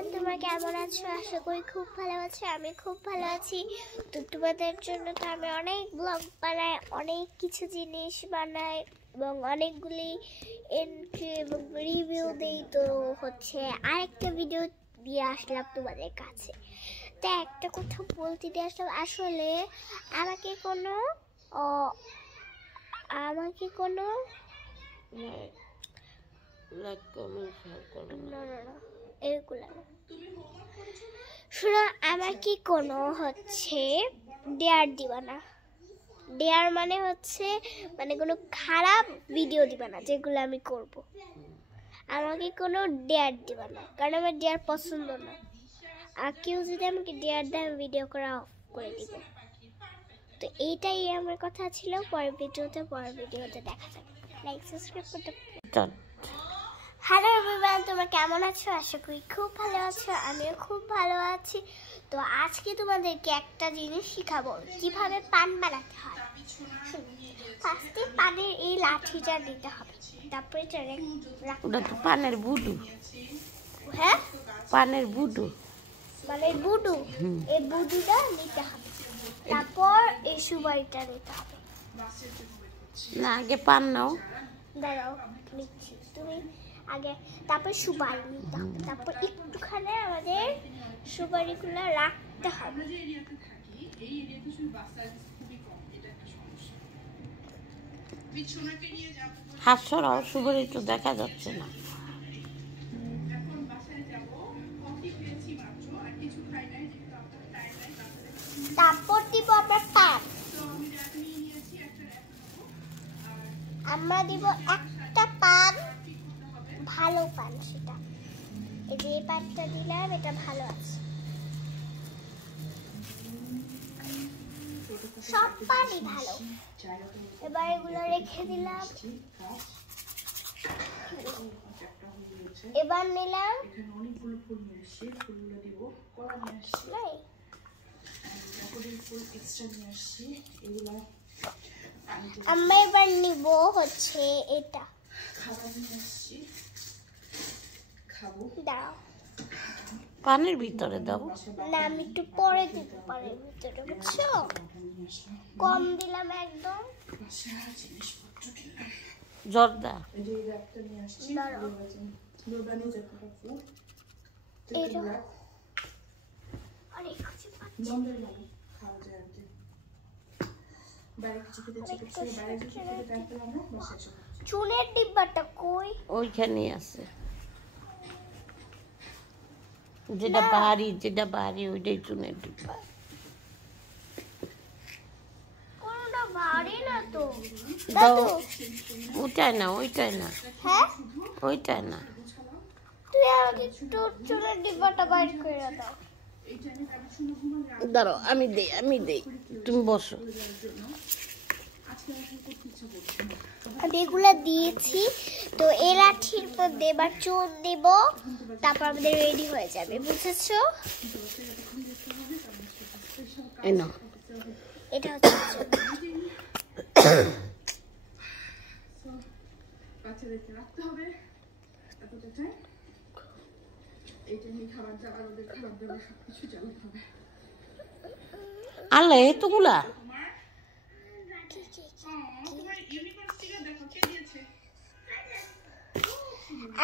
Everyone, তোমরা কেমন আছো? আশা করি খুব ভালো আছো। আমি খুব ভালো আছি। তো তোমাদের জন্য তো আমি অনেক ব্লগ বানাই, অনেক কিছু জিনিস বানাই এবং অনেকগুলি এন্ট্রি এবং রিভিউ দিই। তো হচ্ছে আরেকটা ভিডিও দিয়ে আসলাম তোমাদের কাছে। তো একটা কথা বলতে দিয়ে আসলাম, আসলে আমাকে কোনো শোনো, আমাকে কোনো হচ্ছে ডেয়ার দিবা না। ডেয়ার মানে হচ্ছে কোনো খারাপ ভিডিও দিবা না, যেগুলো আমি করব। আমাকে কোনো ডেয়ার দিবা না, কারণ আমার ডেয়ার পছন্দ না। আর কেউ যদি আমাকে ডেয়ার দেয়, আমি ভিডিও করা অফ করে দিব। তো এইটাই আমার কথা ছিল। পরের ভিডিওতে দেখা যাবে। লাইক সাবস্ক্রাইব করতে। হ্যালো এভরিওয়ান, তোমরা কেমন আছো? আশা করি খুব ভালো আছো। আমিও খুব ভালো আছি। তো আজকে তোমাদেরকে একটা জিনিস শিখাবো, কিভাবে পান বানাতে হয়। ফার্স্টে পানের এই লাঠিটা দিতে হবে, তারপরে ওটা তো পানের বুডু। হ্যাঁ, পানের বুডু, মানে বুডু। এই বুডুটা নিতে হবে, তারপর এই সুপারিটা নিতে হবে। না, আগে পান নাও। দাঁড়াও, নিচ্ছি। তুমি আগে, তারপর সুপারি নিতে হবে, তারপর একটুখানি আমাদের সুপারিগুলো রাখতে হবে। হাত সরাও, সুপারি তো দেখা যাচ্ছে না। তারপর দিব আমরা পান। আমরা দিব একটা পান, ভালো পান। সেটা এই যে পানটা দিলাম, এটা ভালো আছে। সব পানই ভালো। এবার এগুলো রেখে দিলাম। এবার নিলাম আমরা এবার নিব হচ্ছে এটা। দাও, পানের ভিতরে দাও। না, আমি একটু পরে দিব পানের ভিতরে, বুঝছো? কম দিলাম একদম। জর্দা, চুনের ডিব্বাটা কই? ওইখানে আছে। যেটা ভারী ওইটাই চুনের ডিব্বা। কোনটা ভারী না তো। দাও, ওইটাই না। হ্যাঁ, ওইটাই না। তুই আমাকে একটু চুনের ডিব্বাটা বাইর করে দাও। দাঁড়াও, আমি দেই, তুমি বসো। আমি এগুলা দিয়েছি। তো এই লাঠির মধ্যে এবার চুন দিব, তারপর আমাদের রেডি হয়ে যাবে, বুঝেছো? এই নাও। এটা হচ্ছে চুন। আল্লাহ, এতগুলা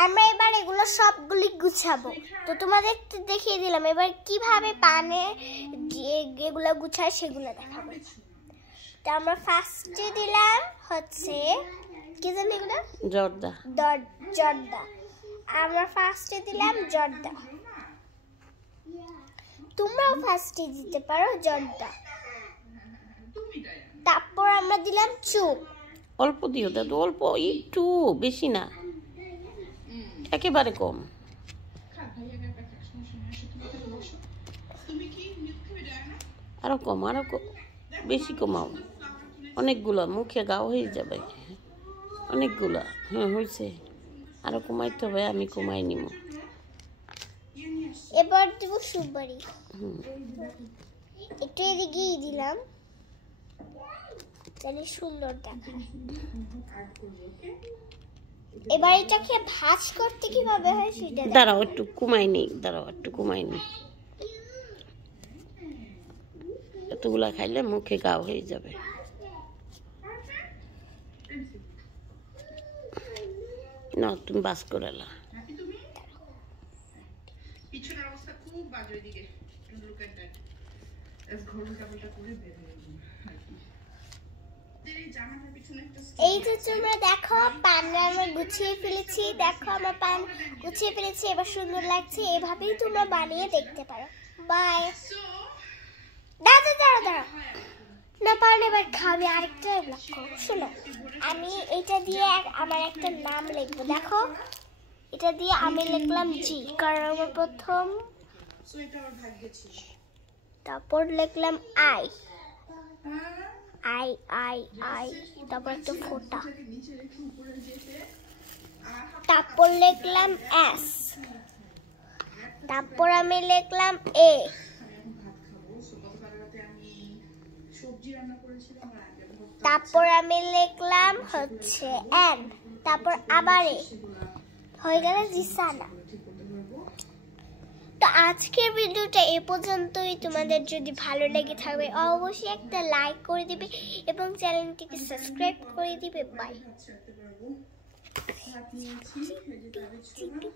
আমরা এবার এগুলো সবগুলি গুছাবো। তো তোমাদের দেখিয়ে দিলাম, এবার কিভাবে পানে এগুলো গুছায় সেগুলো দেখাবো। তো আমরা ফার্স্টে দিলাম হচ্ছে কি জানি এগুলো, জর্দা। জর্দা। আমরা ফার্স্টে দিলাম জর্দা। তোমরাও ফার্স্টে দিতে পারো জর্দা। তারপর আমরা দিলাম চুন। অল্প দিও দাদু, অল্প, একটু বেশি না, একেবারে কম। আরো কম, বেশি কমাও। অনেকগুলা, মুখে গাও হয়ে যাবে অনেকগুলা। হ্যাঁ, হয়েছে। আরো কমাইতে হবে, আমি কমাই নিব। এবার দিব সুপারি। একটু এদিকেই দিলাম, তাহলে সুন্দর দেখায়। এবার এটাকে ভাজ করতে কিভাবে হয় সেটা দেখো। দাঁড়াও একটু কমাইনি, এতগুলা খাইলে মুখে ঘাও হয়ে যাবে। না তুমি বাস করে লা। পিছনের অবস্থা খুব বাজে ওইদিকে। Look at that. এস ঘোরুন কাপড়টা করে বের হয়ে গেল। এই জামাটার পিছনে একটা এই যে তোমরা দেখো পানটা আমরা গুছিয়ে ফেলেছি, দেখো আমার পান গুছিয়ে ফেলেছি, এবার সুন্দর লাগছে। এভাবেই তোমরা বানিয়ে দেখতে পারো। বাই। দাঁড়া না পান এবার খাবে। আরেকটা লক্ষ্য শোনো, আমি এটা দিয়ে আমার একটা নাম লিখবো। দেখো এটা দিয়ে আমি লিখলাম জি, কারণ আমার প্রথম, সো এটা ওর ভাগ্যে ছিল। তারপর লিখলাম আই, আই আই আই, তারপর একটা ফোঁটা, নিচে রেখে উপরে যেতে তারপর লিখলাম এস, তারপর আমি লিখলাম এ, ভাত খাবো। সো গতকাল রাতে আমি সবজি রান্না করেছিলাম আর আগে ভর্তা তারপর আমি লিখলাম হচ্ছে এন, তারপর আবার এ, হয়ে গেল জিসানা। তো আজকের ভিডিওটা এ পর্যন্তই। তোমাদের যদি ভালো লেগে থাকবে অবশ্যই একটা লাইক করে দিবে এবং চ্যানেলটিকে সাবস্ক্রাইব করে দিবে। বাই। ভাত রাখতে পারবো। ভাত নিয়েছি এই যে তাদের ছোলা